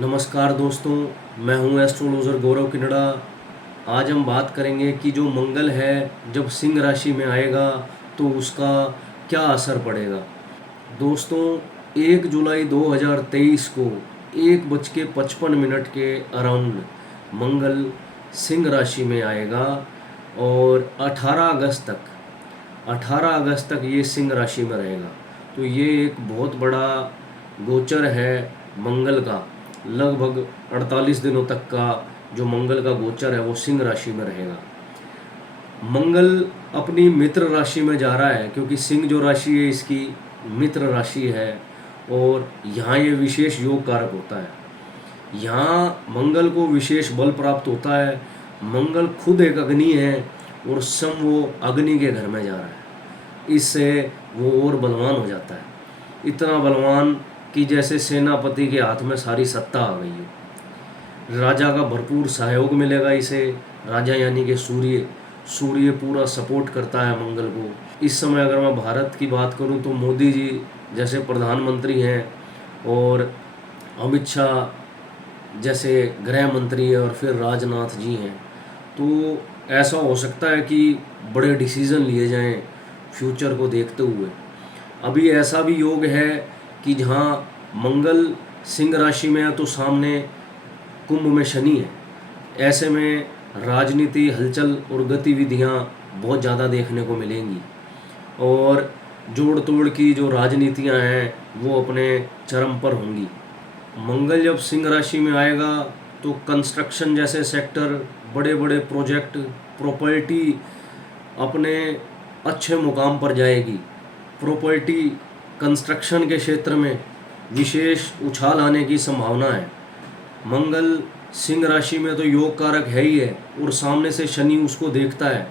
नमस्कार दोस्तों, मैं हूं एस्ट्रोलॉजर गौरव किनड़ा। आज हम बात करेंगे कि जो मंगल है जब सिंह राशि में आएगा तो उसका क्या असर पड़ेगा। दोस्तों, 1 जुलाई 2023 को 1:55 के अराउंड मंगल सिंह राशि में आएगा और 18 अगस्त तक ये सिंह राशि में रहेगा। तो ये एक बहुत बड़ा गोचर है मंगल का। लगभग 48 दिनों तक का जो मंगल का गोचर है वो सिंह राशि में रहेगा। मंगल अपनी मित्र राशि में जा रहा है क्योंकि सिंह जो राशि है इसकी मित्र राशि है और यहाँ ये विशेष योग कारक होता है। यहाँ मंगल को विशेष बल प्राप्त होता है। मंगल खुद एक अग्नि है और स्वयं वो अग्नि के घर में जा रहा है। इससे वो और बलवान हो जाता है, इतना बलवान कि जैसे सेनापति के हाथ में सारी सत्ता आ गई है। राजा का भरपूर सहयोग मिलेगा इसे। राजा यानी कि सूर्य पूरा सपोर्ट करता है मंगल को। इस समय अगर मैं भारत की बात करूं तो मोदी जी जैसे प्रधानमंत्री हैं और अमित शाह जैसे गृह मंत्री हैं और फिर राजनाथ जी हैं। तो ऐसा हो सकता है कि बड़े डिसीज़न लिए जाएं फ्यूचर को देखते हुए। अभी ऐसा भी योग है कि जहाँ मंगल सिंह राशि में है तो सामने कुंभ में शनि है। ऐसे में राजनीति हलचल और गतिविधियाँ बहुत ज़्यादा देखने को मिलेंगी और जोड़ तोड़ की जो राजनीतियाँ हैं वो अपने चरम पर होंगी। मंगल जब सिंह राशि में आएगा तो कंस्ट्रक्शन जैसे सेक्टर, बड़े बड़े प्रोजेक्ट, प्रॉपर्टी अपने अच्छे मुकाम पर जाएगी। प्रॉपर्टी कंस्ट्रक्शन के क्षेत्र में विशेष उछाल आने की संभावना है। मंगल सिंह राशि में तो योग कारक है ही है और सामने से शनि उसको देखता है।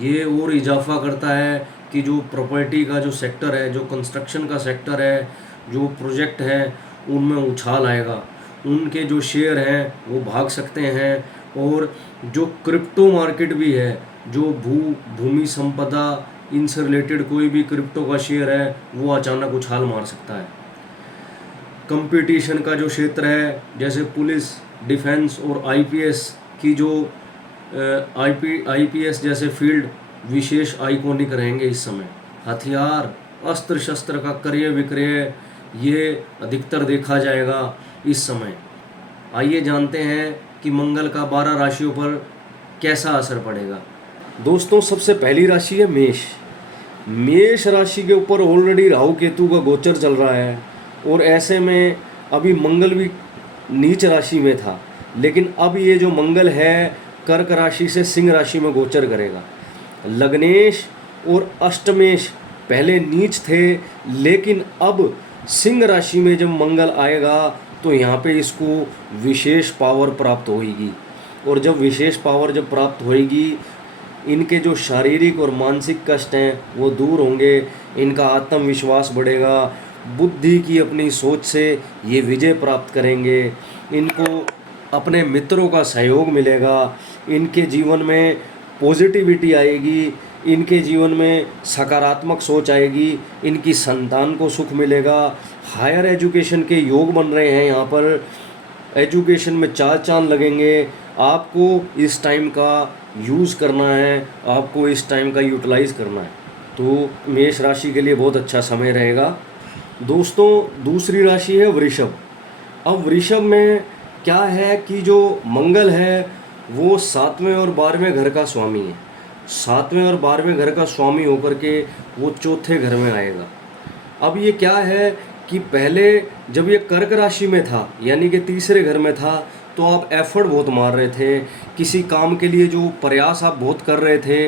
ये और इजाफा करता है कि जो प्रॉपर्टी का जो सेक्टर है, जो कंस्ट्रक्शन का सेक्टर है, जो प्रोजेक्ट है, उनमें उछाल आएगा। उनके जो शेयर हैं वो भाग सकते हैं। और जो क्रिप्टो मार्केट भी है, जो भूमि संपदा इनसे रिलेटेड कोई भी क्रिप्टो का शेयर है वो अचानक उछाल मार सकता है। कंपटीशन का जो क्षेत्र है जैसे पुलिस, डिफेंस और आईपीएस की जो आईपीएस जैसे फील्ड विशेष आइकॉनिक रहेंगे इस समय। हथियार, अस्त्र शस्त्र का क्रय विक्रय ये अधिकतर देखा जाएगा इस समय। आइए जानते हैं कि मंगल का 12 राशियों पर कैसा असर पड़ेगा। दोस्तों, सबसे पहली राशि है मेष राशि के ऊपर ऑलरेडी राहु केतु का गोचर चल रहा है और ऐसे में अभी मंगल भी नीच राशि में था, लेकिन अब ये जो मंगल है कर्क राशि से सिंह राशि में गोचर करेगा। लग्नेश और अष्टमेश पहले नीच थे, लेकिन अब सिंह राशि में जब मंगल आएगा तो यहाँ पे इसको विशेष पावर प्राप्त होगी। और जब विशेष पावर जब प्राप्त होगी, इनके जो शारीरिक और मानसिक कष्ट हैं वो दूर होंगे। इनका आत्मविश्वास बढ़ेगा। बुद्धि की अपनी सोच से ये विजय प्राप्त करेंगे। इनको अपने मित्रों का सहयोग मिलेगा। इनके जीवन में पॉजिटिविटी आएगी। इनके जीवन में सकारात्मक सोच आएगी। इनकी संतान को सुख मिलेगा। हायर एजुकेशन के योग बन रहे हैं। यहाँ पर एजुकेशन में 4 चांद लगेंगे। आपको इस टाइम का यूज़ करना है, आपको इस टाइम का यूटिलाइज़ करना है। तो मेष राशि के लिए बहुत अच्छा समय रहेगा। दोस्तों, दूसरी राशि है वृषभ। अब वृषभ में क्या है कि जो मंगल है वो 7वें और 12वें घर का स्वामी है। 7वें और 12वें घर का स्वामी होकर के वो चौथे घर में आएगा। अब ये क्या है कि पहले जब ये कर्क राशि में था यानी कि तीसरे घर में था तो आप एफर्ट बहुत मार रहे थे। किसी काम के लिए जो प्रयास आप बहुत कर रहे थे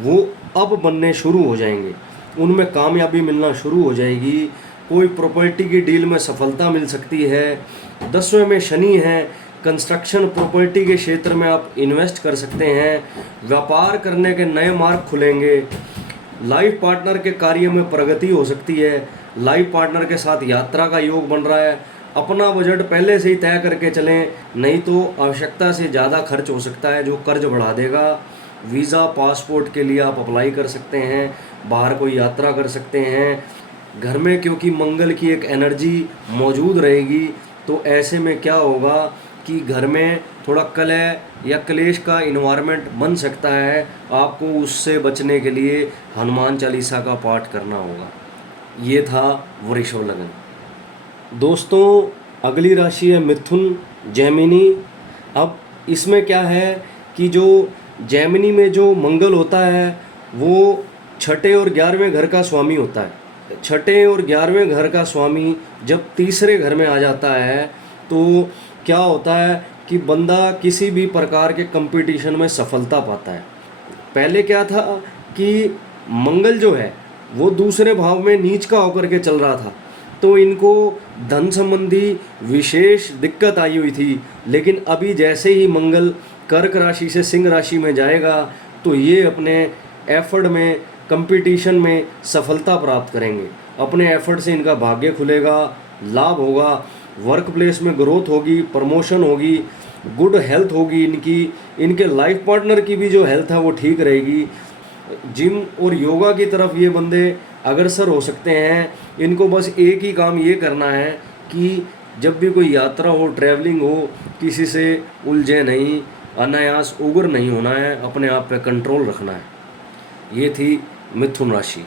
वो अब बनने शुरू हो जाएंगे। उनमें कामयाबी मिलना शुरू हो जाएगी। कोई प्रॉपर्टी की डील में सफलता मिल सकती है। 10वें में शनि है। कंस्ट्रक्शन प्रॉपर्टी के क्षेत्र में आप इन्वेस्ट कर सकते हैं। व्यापार करने के नए मार्ग खुलेंगे। लाइफ पार्टनर के कार्य में प्रगति हो सकती है। लाइफ पार्टनर के साथ यात्रा का योग बन रहा है। अपना बजट पहले से ही तय करके चलें, नहीं तो आवश्यकता से ज़्यादा खर्च हो सकता है जो कर्ज बढ़ा देगा। वीज़ा, पासपोर्ट के लिए आप अप्लाई कर सकते हैं। बाहर कोई यात्रा कर सकते हैं। घर में क्योंकि मंगल की एक एनर्जी मौजूद रहेगी तो ऐसे में क्या होगा कि घर में थोड़ा कलह या क्लेश का इन्वायरमेंट बन सकता है। आपको उससे बचने के लिए हनुमान चालीसा का पाठ करना होगा। ये था वृषभ लग्न। दोस्तों अगली राशि है मिथुन जेमिनी। अब इसमें क्या है कि जो जेमिनी में जो मंगल होता है वो छठे और 11वें घर का स्वामी होता है। छठे और 11वें घर का स्वामी जब तीसरे घर में आ जाता है तो क्या होता है कि बंदा किसी भी प्रकार के कंपटीशन में सफलता पाता है। पहले क्या था कि मंगल जो है वो दूसरे भाव में नीच का होकर के चल रहा था, तो इनको धन संबंधी विशेष दिक्कत आई हुई थी। लेकिन अभी जैसे ही मंगल कर्क राशि से सिंह राशि में जाएगा तो ये अपने एफर्ट में कंपटीशन में सफलता प्राप्त करेंगे। अपने एफर्ट से इनका भाग्य खुलेगा, लाभ होगा, वर्क प्लेस में ग्रोथ होगी, प्रमोशन होगी, गुड हेल्थ होगी इनकी। इनके लाइफ पार्टनर की भी जो हेल्थ है वो ठीक रहेगी। जिम और योगा की तरफ ये बंदे अग्रसर हो सकते हैं। इनको बस एक ही काम ये करना है कि जब भी कोई यात्रा हो, ट्रैवलिंग हो, किसी से उलझे नहीं, अनायास उग्र नहीं होना है, अपने आप पे कंट्रोल रखना है। ये थी मिथुन राशि।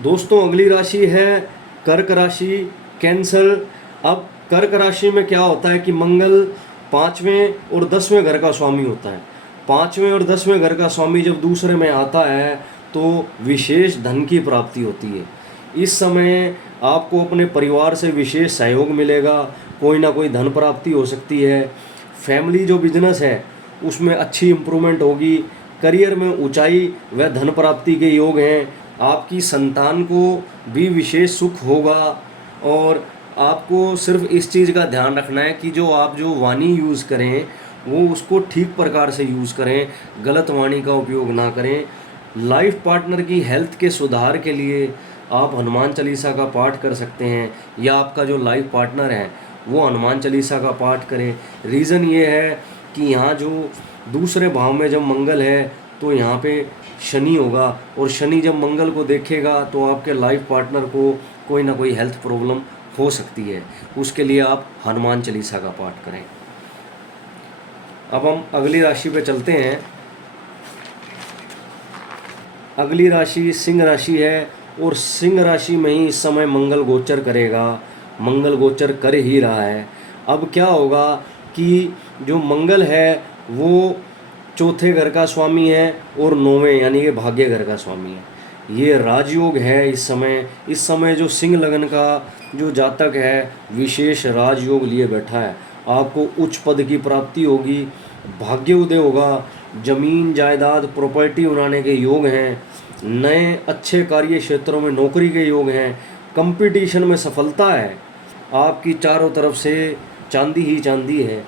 दोस्तों अगली राशि है कर्क राशि, कैंसर। अब कर्क राशि में क्या होता है कि मंगल 5वें और 10वें घर का स्वामी होता है। 5वें और 10वें घर का स्वामी जब दूसरे में आता है तो विशेष धन की प्राप्ति होती है। इस समय आपको अपने परिवार से विशेष सहयोग मिलेगा, कोई ना कोई धन प्राप्ति हो सकती है। फैमिली जो बिजनेस है उसमें अच्छी इम्प्रूवमेंट होगी। करियर में ऊंचाई व धन प्राप्ति के योग हैं। आपकी संतान को भी विशेष सुख होगा। और आपको सिर्फ इस चीज़ का ध्यान रखना है कि जो वाणी यूज़ करें वो उसको ठीक प्रकार से यूज़ करें, गलत वाणी का उपयोग ना करें। लाइफ पार्टनर की हेल्थ के सुधार के लिए आप हनुमान चालीसा का पाठ कर सकते हैं, या आपका जो लाइफ पार्टनर है वो हनुमान चालीसा का पाठ करें। रीज़न ये है कि यहाँ जो दूसरे भाव में जब मंगल है तो यहाँ पे शनि होगा, और शनि जब मंगल को देखेगा तो आपके लाइफ पार्टनर को कोई ना कोई हेल्थ प्रॉब्लम हो सकती है। उसके लिए आप हनुमान चालीसा का पाठ करें। अब हम अगली राशि पे चलते हैं। अगली राशि सिंह राशि है, और सिंह राशि में ही इस समय मंगल गोचर करेगा। मंगल गोचर कर ही रहा है। अब क्या होगा कि जो मंगल है वो चौथे घर का स्वामी है और 9वें यानी कि भाग्य घर का स्वामी है। ये राजयोग है इस समय। इस समय जो सिंह लगन का जो जातक है विशेष राजयोग लिए बैठा है। आपको उच्च पद की प्राप्ति होगी, भाग्य उदय होगा, जमीन जायदाद प्रॉपर्टी बनाने के योग हैं, नए अच्छे कार्य क्षेत्रों में नौकरी के योग हैं, कंपटीशन में सफलता है। आपकी चारों तरफ से चांदी ही चांदी है।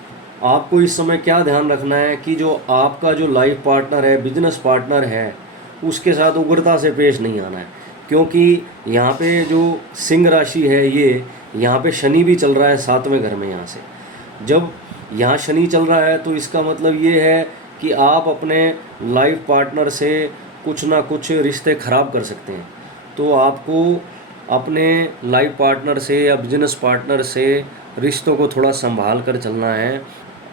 आपको इस समय क्या ध्यान रखना है कि जो आपका जो लाइफ पार्टनर है, बिजनेस पार्टनर है, उसके साथ उग्रता से पेश नहीं आना है। क्योंकि यहाँ पे जो सिंह राशि है ये यहाँ पे शनि भी चल रहा है 7वें घर में। यहाँ से जब यहाँ शनि चल रहा है तो इसका मतलब ये है कि आप अपने लाइफ पार्टनर से कुछ ना कुछ रिश्ते ख़राब कर सकते हैं। तो आपको अपने लाइफ पार्टनर से या बिजनेस पार्टनर से रिश्तों को थोड़ा संभाल कर चलना है।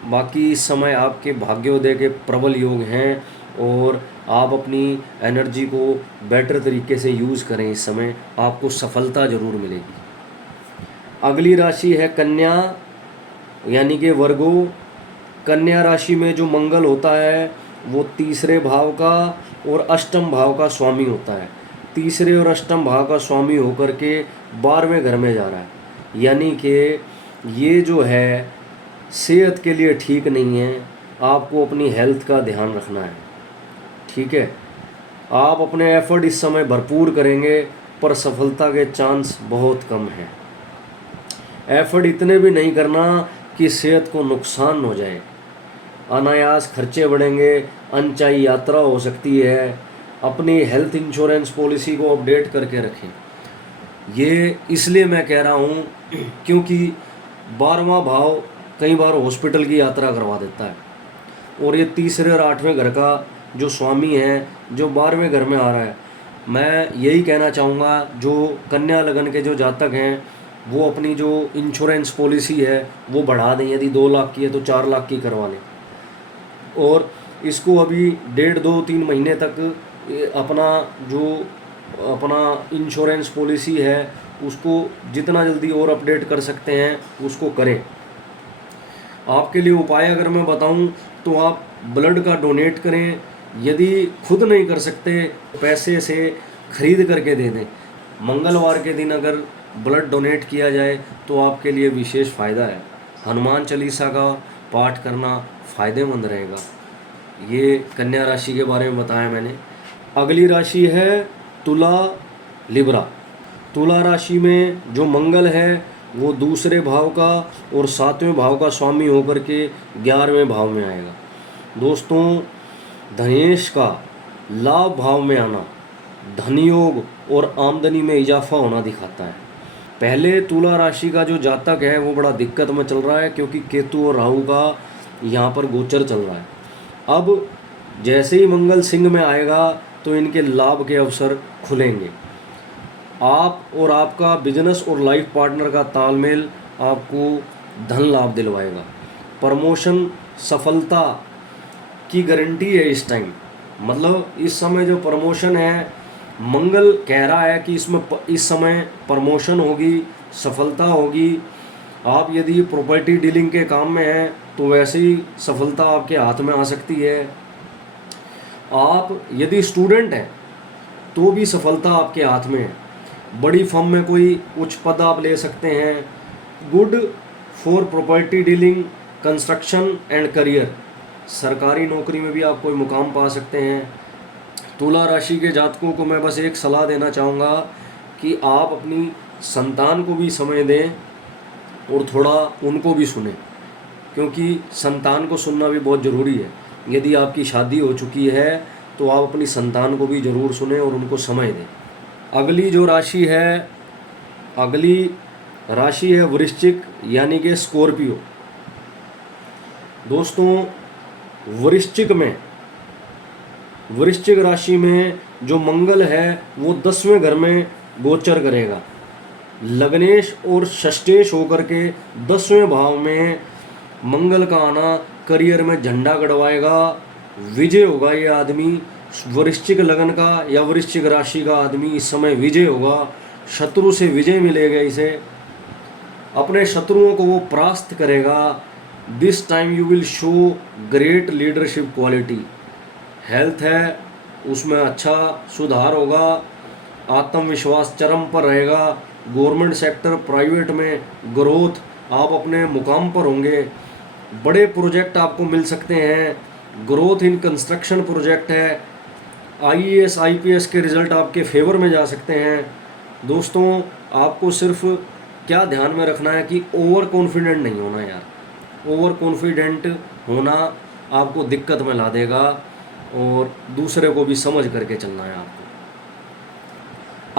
बाकी इस समय आपके भाग्योदय के प्रबल योग हैं, और आप अपनी एनर्जी को बेटर तरीके से यूज़ करें। इस समय आपको सफलता ज़रूर मिलेगी। अगली राशि है कन्या यानी कि वर्गो। कन्या राशि में जो मंगल होता है वो तीसरे भाव का और अष्टम भाव का स्वामी होता है। तीसरे और अष्टम भाव का स्वामी होकर के 12वें घर में जा रहा है। यानी कि ये जो है सेहत के लिए ठीक नहीं है। आपको अपनी हेल्थ का ध्यान रखना है, ठीक है। आप अपने एफर्ट इस समय भरपूर करेंगे पर सफलता के चांस बहुत कम हैं। एफर्ट इतने भी नहीं करना कि सेहत को नुकसान हो जाए। अनायास खर्चे बढ़ेंगे, अनचाही यात्रा हो सकती है। अपनी हेल्थ इंश्योरेंस पॉलिसी को अपडेट करके रखें। ये इसलिए मैं कह रहा हूँ क्योंकि 12वां भाव कई बार हॉस्पिटल की यात्रा करवा देता है, और ये तीसरे और 8वें घर का जो स्वामी है जो 12वें घर में आ रहा है। मैं यही कहना चाहूँगा जो कन्या लगन के जो जातक हैं वो अपनी जो इंश्योरेंस पॉलिसी है वो बढ़ा दें, यदि 2 लाख की है तो 4 लाख की करवा लें। और इसको अभी 1.5-2-3 महीने तक अपना जो अपना इंश्योरेंस पॉलिसी है उसको जितना जल्दी और अपडेट कर सकते हैं उसको करें। आपके लिए उपाय अगर मैं बताऊं तो आप ब्लड का डोनेट करें, यदि खुद नहीं कर सकते पैसे से खरीद करके दे दें। मंगलवार के दिन अगर ब्लड डोनेट किया जाए तो आपके लिए विशेष फ़ायदा है। हनुमान चालीसा का पाठ करना फ़ायदेमंद रहेगा। ये कन्या राशि के बारे में बताया मैंने। अगली राशि है तुला लिब्रा। तुला राशि में जो मंगल है वो दूसरे भाव का और 7वें भाव का स्वामी होकर के 11वें भाव में आएगा। दोस्तों, धनेश का लाभ भाव में आना धन योग और आमदनी में इजाफा होना दिखाता है। पहले तुला राशि का जो जातक है वो बड़ा दिक्कत में चल रहा है, क्योंकि केतु और राहु का यहाँ पर गोचर चल रहा है। अब जैसे ही मंगल सिंह में आएगा तो इनके लाभ के अवसर खुलेंगे। आप और आपका बिजनेस और लाइफ पार्टनर का तालमेल आपको धन लाभ दिलवाएगा। प्रमोशन सफलता की गारंटी है इस टाइम। मतलब इस समय जो प्रमोशन है, मंगल कह रहा है कि इस समय प्रमोशन होगी, सफलता होगी। आप यदि प्रॉपर्टी डीलिंग के काम में हैं तो वैसे ही सफलता आपके हाथ में आ सकती है। आप यदि स्टूडेंट हैं तो भी सफलता आपके हाथ में है। बड़ी फर्म में कोई उच्च पद आप ले सकते हैं। Good for property dealing, construction and career. सरकारी नौकरी में भी आप कोई मुकाम पा सकते हैं। तुला राशि के जातकों को मैं बस एक सलाह देना चाहूँगा कि आप अपनी संतान को भी समय दें और थोड़ा उनको भी सुनें, क्योंकि संतान को सुनना भी बहुत ज़रूरी है। यदि आपकी शादी हो चुकी है तो आप अपनी संतान को भी ज़रूर सुनें और उनको समय दें। अगली राशि है वृश्चिक, यानी कि स्कॉर्पियो। दोस्तों, वृश्चिक राशि में जो मंगल है वो 10वें घर में गोचर करेगा। लग्नेश और षष्ठेश होकर के 10वें भाव में मंगल का आना करियर में झंडा गड़वाएगा। विजय होगा ये आदमी। वृश्चिक लग्न का या वृश्चिक राशि का आदमी इस समय विजय होगा। शत्रु से विजय मिलेगा इसे। अपने शत्रुओं को वो परास्त करेगा। This time you will show great leadership quality. Health है उसमें अच्छा सुधार होगा। आत्मविश्वास चरम पर रहेगा। गवर्नमेंट सेक्टर, प्राइवेट में ग्रोथ, आप अपने मुकाम पर होंगे। बड़े प्रोजेक्ट आपको मिल सकते हैं। ग्रोथ इन कंस्ट्रक्शन प्रोजेक्ट है। IAS IPS के रिज़ल्ट आपके फेवर में जा सकते हैं। दोस्तों, आपको सिर्फ क्या ध्यान में रखना है कि ओवर कॉन्फिडेंट नहीं होना यार। ओवर कॉन्फिडेंट होना आपको दिक्कत में ला देगा और दूसरे को भी समझ करके चलना है आपको।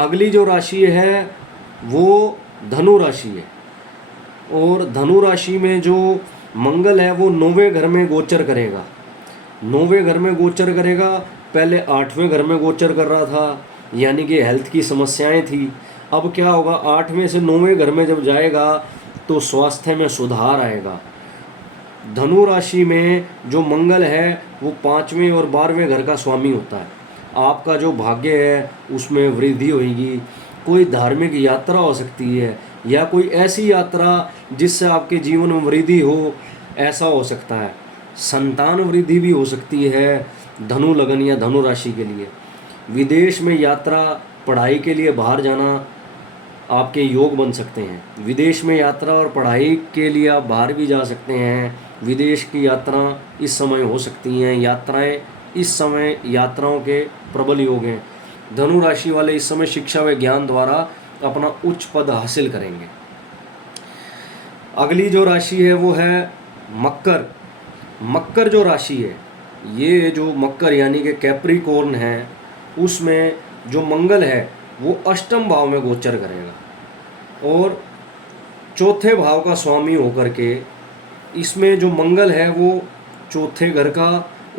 अगली जो राशि है वो धनु राशि है, और धनु राशि में जो मंगल है वो 9वें घर में गोचर करेगा। 9वें घर में गोचर करेगा। पहले 8वें घर में गोचर कर रहा था, यानी कि हेल्थ की समस्याएं थी। अब क्या होगा, 8वें से 9वें घर में जब जाएगा तो स्वास्थ्य में सुधार आएगा। धनु राशि में जो मंगल है वो 5वें और 12वें घर का स्वामी होता है। आपका जो भाग्य है उसमें वृद्धि होगी। कोई धार्मिक यात्रा हो सकती है या कोई ऐसी यात्रा जिससे आपके जीवन में वृद्धि हो, ऐसा हो सकता है। संतान वृद्धि भी हो सकती है धनु लगन या धनु राशि के लिए। विदेश में यात्रा, पढ़ाई के लिए बाहर जाना आपके योग बन सकते हैं। विदेश में यात्रा और पढ़ाई के लिए आप बाहर भी जा सकते हैं। विदेश की यात्रा इस समय हो सकती हैं। यात्राएं इस समय, यात्राओं के प्रबल योग हैं। धनु राशि वाले इस समय शिक्षा व ज्ञान द्वारा अपना उच्च पद हासिल करेंगे। अगली जो राशि है वो है मकर। मकर जो राशि है, ये जो मकर यानी कि कैप्रिकॉर्न है, उसमें जो मंगल है वो 8वें भाव में गोचर करेगा और 4थे भाव का स्वामी होकर के इसमें जो मंगल है वो 4थे घर का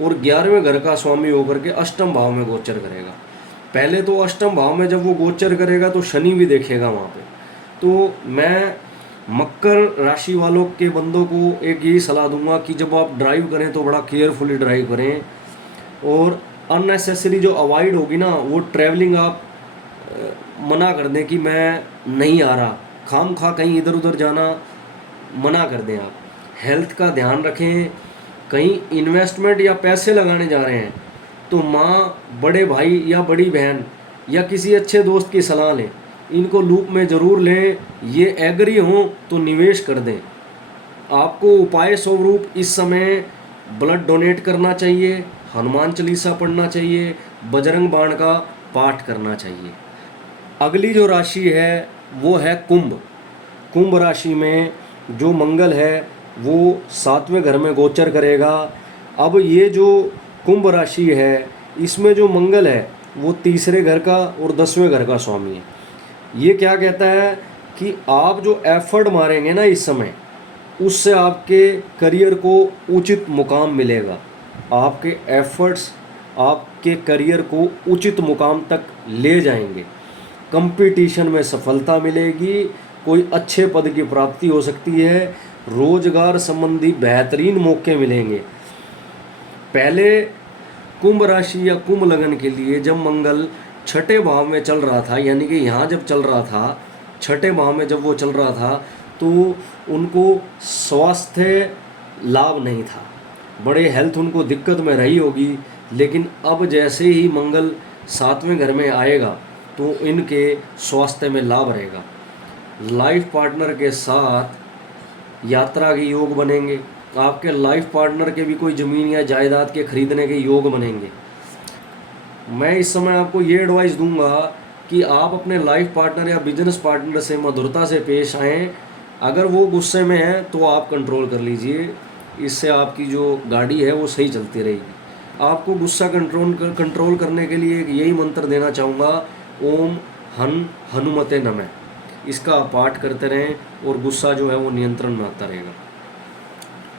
और 11वें घर का स्वामी होकर के 8वें भाव में गोचर करेगा। पहले तो 8वें भाव में जब वो गोचर करेगा तो शनि भी देखेगा वहाँ पे, तो मैं मकर राशि वालों के बंदों को एक यही सलाह दूंगा कि जब आप ड्राइव करें तो बड़ा केयरफुली ड्राइव करें, और अननेसेसरी जो अवॉइड होगी ना वो ट्रैवलिंग आप मना कर दें कि मैं नहीं आ रहा, खाम खा कहीं इधर उधर जाना मना कर दें। आप हेल्थ का ध्यान रखें। कहीं इन्वेस्टमेंट या पैसे लगाने जा रहे हैं तो माँ, बड़े भाई या बड़ी बहन या किसी अच्छे दोस्त की सलाह लें, इनको लूप में ज़रूर लें। ये एग्री हों तो निवेश कर दें। आपको उपाय स्वरूप इस समय ब्लड डोनेट करना चाहिए, हनुमान चालीसा पढ़ना चाहिए, बजरंग बाण का पाठ करना चाहिए। अगली जो राशि है वो है कुंभ। कुंभ राशि में जो मंगल है वो 7वें घर में गोचर करेगा। अब ये जो कुंभ राशि है इसमें जो मंगल है वो 3रे घर का और 10वें घर का स्वामी है। ये क्या कहता है कि आप जो एफर्ट मारेंगे ना इस समय, उससे आपके करियर को उचित मुकाम मिलेगा। आपके एफर्ट्स आपके करियर को उचित मुकाम तक ले जाएंगे। कंपटीशन में सफलता मिलेगी, कोई अच्छे पद की प्राप्ति हो सकती है, रोजगार संबंधी बेहतरीन मौके मिलेंगे। पहले कुंभ राशि या कुंभ लगन के लिए जब मंगल 6ठे भाव में चल रहा था, यानी कि यहाँ जब चल रहा था 6ठे भाव में जब वो चल रहा था, तो उनको स्वास्थ्य लाभ नहीं था, बड़े हेल्थ उनको दिक्कत में रही होगी। लेकिन अब जैसे ही मंगल 7वें घर में आएगा तो इनके स्वास्थ्य में लाभ रहेगा। लाइफ पार्टनर के साथ यात्रा के योग बनेंगे। आपके लाइफ पार्टनर के भी कोई ज़मीन या जायदाद के खरीदने के योग बनेंगे। मैं इस समय आपको ये एडवाइस दूंगा कि आप अपने लाइफ पार्टनर या बिजनेस पार्टनर से मधुरता से पेश आएँ। अगर वो गुस्से में है तो आप कंट्रोल कर लीजिए, इससे आपकी जो गाड़ी है वो सही चलती रहेगी। आपको गुस्सा कंट्रोल करने के लिए यही मंत्र देना चाहूँगा, ओम हनुमते नमः। इसका पाठ करते रहें और गुस्सा जो है वो नियंत्रण में आता रहेगा।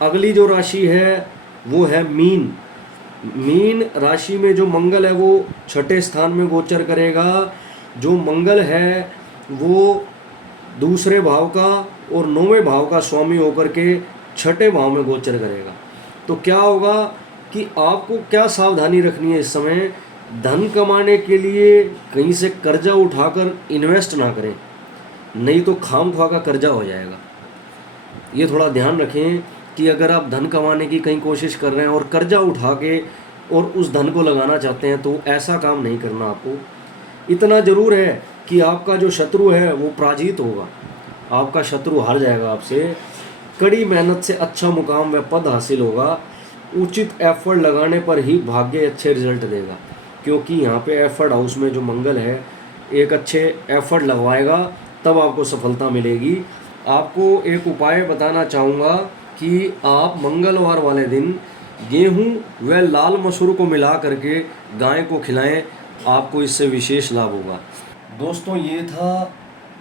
अगली जो राशि है वो है मीन। मीन राशि में जो मंगल है वो 6ठे स्थान में गोचर करेगा। जो मंगल है वो 2रे भाव का और 9वें भाव का स्वामी होकर के 6ठे भाव में गोचर करेगा। तो क्या होगा कि आपको क्या सावधानी रखनी है इस समय, धन कमाने के लिए कहीं से कर्जा उठाकर इन्वेस्ट ना करें, नहीं तो खामख्वाह का कर्जा हो जाएगा। ये थोड़ा ध्यान रखें कि अगर आप धन कमाने की कहीं कोशिश कर रहे हैं और कर्जा उठा के और उस धन को लगाना चाहते हैं तो ऐसा काम नहीं करना। आपको इतना ज़रूर है कि आपका जो शत्रु है वो पराजित होगा, आपका शत्रु हार जाएगा आपसे। कड़ी मेहनत से अच्छा मुकाम व पद हासिल होगा। उचित एफर्ट लगाने पर ही भाग्य अच्छे रिजल्ट देगा, क्योंकि यहाँ पे एफर्ट हाउस में जो मंगल है एक अच्छे एफर्ट लगवाएगा, तब आपको सफलता मिलेगी। आपको एक उपाय बताना चाहूँगा कि आप मंगलवार वाले दिन गेहूं व लाल मसूर को मिला करके गाय को खिलाएं, आपको इससे विशेष लाभ होगा। दोस्तों, ये था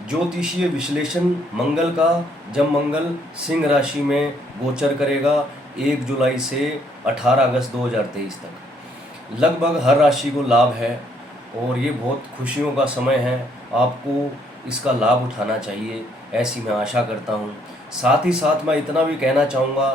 ज्योतिषीय विश्लेषण मंगल का, जब मंगल सिंह राशि में गोचर करेगा 1 जुलाई से 18 अगस्त 2023 तक। लगभग हर राशि को लाभ है और ये बहुत खुशियों का समय है। आपको इसका लाभ उठाना चाहिए, ऐसी मैं आशा करता हूँ। साथ ही साथ मैं इतना भी कहना चाहूँगा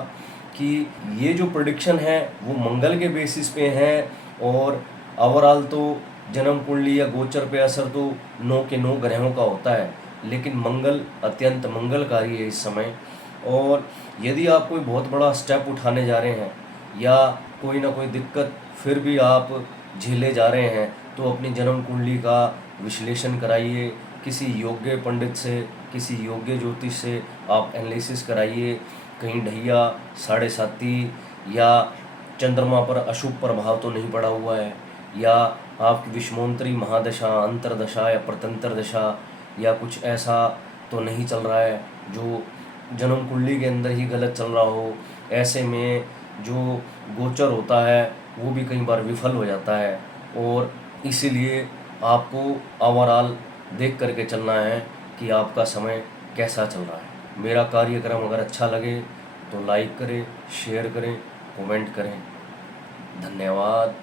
कि ये जो प्रेडिक्शन है वो मंगल के बेसिस पे है, और ओवरऑल तो जन्म कुंडली या गोचर पे असर तो 9 के 9 ग्रहों का होता है, लेकिन मंगल अत्यंत मंगलकारी है इस समय। और यदि आप कोई बहुत बड़ा स्टेप उठाने जा रहे हैं या कोई ना कोई दिक्कत फिर भी आप झेले जा रहे हैं, तो अपनी जन्म कुंडली का विश्लेषण कराइए, किसी योग्य पंडित से, किसी योग्य ज्योतिष से आप एनालिसिस कराइए। कहीं ढैया, साढ़े साती या चंद्रमा पर अशुभ प्रभाव तो नहीं पड़ा हुआ है, या आपकी विषमोन्तरी महादशा, अंतरदशा या प्रतंत्र दशा या कुछ ऐसा तो नहीं चल रहा है जो जन्म कुंडली के अंदर ही गलत चल रहा हो। ऐसे में जो गोचर होता है वो भी कई बार विफल हो जाता है, और इसीलिए आपको ओवरऑल देख करके चलना है कि आपका समय कैसा चल रहा है। मेरा कार्यक्रम अगर अच्छा लगे तो लाइक करें, शेयर करें, कमेंट करें। धन्यवाद।